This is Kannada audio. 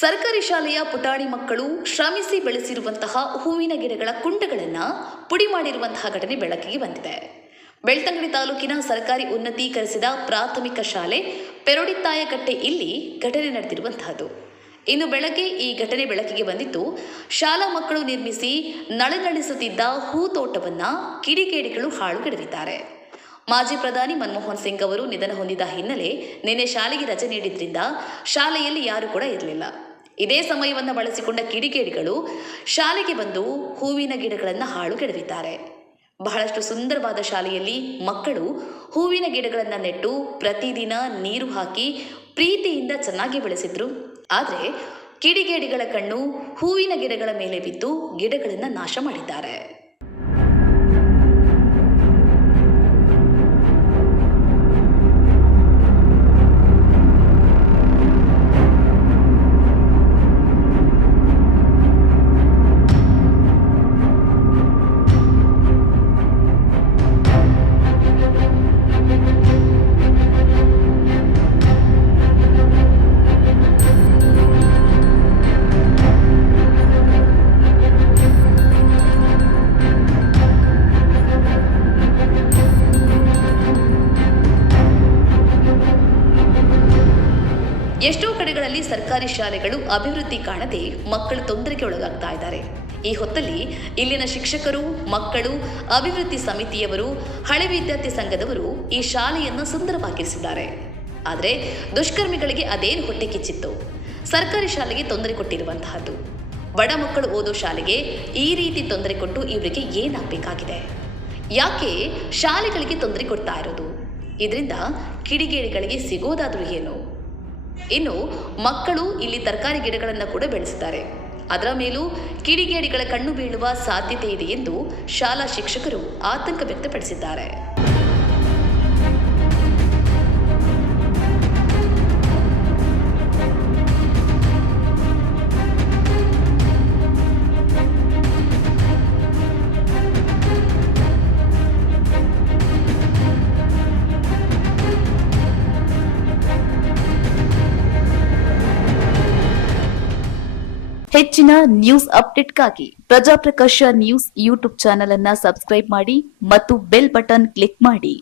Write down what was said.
ಸರ್ಕಾರಿ ಶಾಲೆಯ ಪುಟಾಣಿ ಮಕ್ಕಳು ಶ್ರಮಿಸಿ ಬೆಳೆಸಿರುವಂತಹ ಹೂವಿನ ಗಿಡಗಳ ಕುಂಡಗಳನ್ನು ಪುಡಿ ಮಾಡಿರುವಂತಹ ಘಟನೆ ಬೆಳಕಿಗೆ ಬಂದಿದೆ. ಬೆಳ್ತಂಗಡಿ ತಾಲೂಕಿನ ಸರ್ಕಾರಿ ಉನ್ನತೀಕರಿಸಿದ ಪ್ರಾಥಮಿಕ ಶಾಲೆ ಪೆರೋಡಿತ್ತಾಯಕಟ್ಟೆ ಇಲ್ಲಿ ಘಟನೆ ನಡೆದಿರುವಂತಹದ್ದು. ಇನ್ನು ಬೆಳಗ್ಗೆ ಈ ಘಟನೆ ಬೆಳಕಿಗೆ ಬಂದಿದ್ದು, ಶಾಲಾ ಮಕ್ಕಳು ನಿರ್ಮಿಸಿ ನಳನಳಿಸುತ್ತಿದ್ದ ಹೂತೋಟವನ್ನು ಕಿಡಿಗೇಡಿಗಳು ಹಾಳುಗೆಡವಿದ್ದಾರೆ. ಮಾಜಿ ಪ್ರಧಾನಿ ಮನಮೋಹನ್ ಸಿಂಗ್ ಅವರು ನಿಧನ ಹೊಂದಿದ ಹಿನ್ನೆಲೆ ನಿನ್ನೆ ಶಾಲೆಗೆ ರಜೆ ನೀಡಿದ್ರಿಂದ ಶಾಲೆಯಲ್ಲಿ ಯಾರೂ ಕೂಡ ಇರಲಿಲ್ಲ. ಇದೇ ಸಮಯವನ್ನು ಬಳಸಿಕೊಂಡ ಕಿಡಿಗೇಡಿಗಳು ಶಾಲೆಗೆ ಬಂದು ಹೂವಿನ ಗಿಡಗಳನ್ನು ಹಾಳುಗೆಡವಿದ್ದಾರೆ. ಬಹಳಷ್ಟು ಸುಂದರವಾದ ಶಾಲೆಯಲ್ಲಿ ಮಕ್ಕಳು ಹೂವಿನ ಗಿಡಗಳನ್ನು ನೆಟ್ಟು ಪ್ರತಿದಿನ ನೀರು ಹಾಕಿ ಪ್ರೀತಿಯಿಂದ ಚೆನ್ನಾಗಿ ಬೆಳೆಸಿದ್ರು. ಆದರೆ ಕಿಡಿಗೇಡಿಗಳ ಕಣ್ಣು ಹೂವಿನ ಗಿಡಗಳ ಮೇಲೆ ಬಿದ್ದು ಗಿಡಗಳನ್ನು ನಾಶ ಮಾಡಿದ್ದಾರೆ. ಎಷ್ಟೋ ಕಡೆಗಳಲ್ಲಿ ಸರ್ಕಾರಿ ಶಾಲೆಗಳು ಅಭಿವೃದ್ಧಿ ಕಾಣದೆ ಮಕ್ಕಳು ತೊಂದರೆಗೆ ಒಳಗಾಗ್ತಾ ಇದ್ದಾರೆ. ಈ ಹೊತ್ತಲ್ಲಿ ಇಲ್ಲಿನ ಶಿಕ್ಷಕರು, ಮಕ್ಕಳು, ಅಭಿವೃದ್ಧಿ ಸಮಿತಿಯವರು, ಹಳೆ ವಿದ್ಯಾರ್ಥಿ ಸಂಘದವರು ಈ ಶಾಲೆಯನ್ನು ಸುಂದರವಾಗಿರಿಸಿದ್ದಾರೆ. ಆದರೆ ದುಷ್ಕರ್ಮಿಗಳಿಗೆ ಅದೇನು ಹೊಟ್ಟೆ ಕಿಚ್ಚಿತ್ತು. ಸರ್ಕಾರಿ ಶಾಲೆಗೆ ತೊಂದರೆ ಕೊಟ್ಟಿರುವಂತಹದ್ದು. ಬಡ ಮಕ್ಕಳು ಓದೋ ಶಾಲೆಗೆ ಈ ರೀತಿ ತೊಂದರೆ ಕೊಟ್ಟು ಇವರಿಗೆ ಏನಾಗಬೇಕಾಗಿದೆ? ಯಾಕೆ ಶಾಲೆಗಳಿಗೆ ತೊಂದರೆ ಕೊಡ್ತಾ ಇರೋದು? ಇದರಿಂದ ಕಿಡಿಗೇಡಿಗಳಿಗೆ ಸಿಗೋದಾದ್ರೂ ಏನು? ಇನ್ನು ಮಕ್ಕಳು ಇಲ್ಲಿ ತರಕಾರಿ ಗಿಡಗಳನ್ನು ಕೂಡ ಬೆಳೆಸಿದ್ದಾರೆ. ಅದರ ಮೇಲೂ ಕಿಡಿಗೇಡಿಗಳ ಕಣ್ಣು ಬೀಳುವ ಸಾಧ್ಯತೆ ಇದೆ ಎಂದು ಶಾಲಾ ಶಿಕ್ಷಕರು ಆತಂಕ ವ್ಯಕ್ತಪಡಿಸಿದ್ದಾರೆ. ಹೆಚ್ಚಿನ news ಅಪ್ಡೇಟ್ಗಾಗಿ Prajaprakash news YouTube channel ಅನ್ನು ಸಬ್ಸ್ಕ್ರೈಬ್ ಮಾಡಿ ಮತ್ತು ಬೆಲ್ ಬಟನ್ ಕ್ಲಿಕ್ ಮಾಡಿ.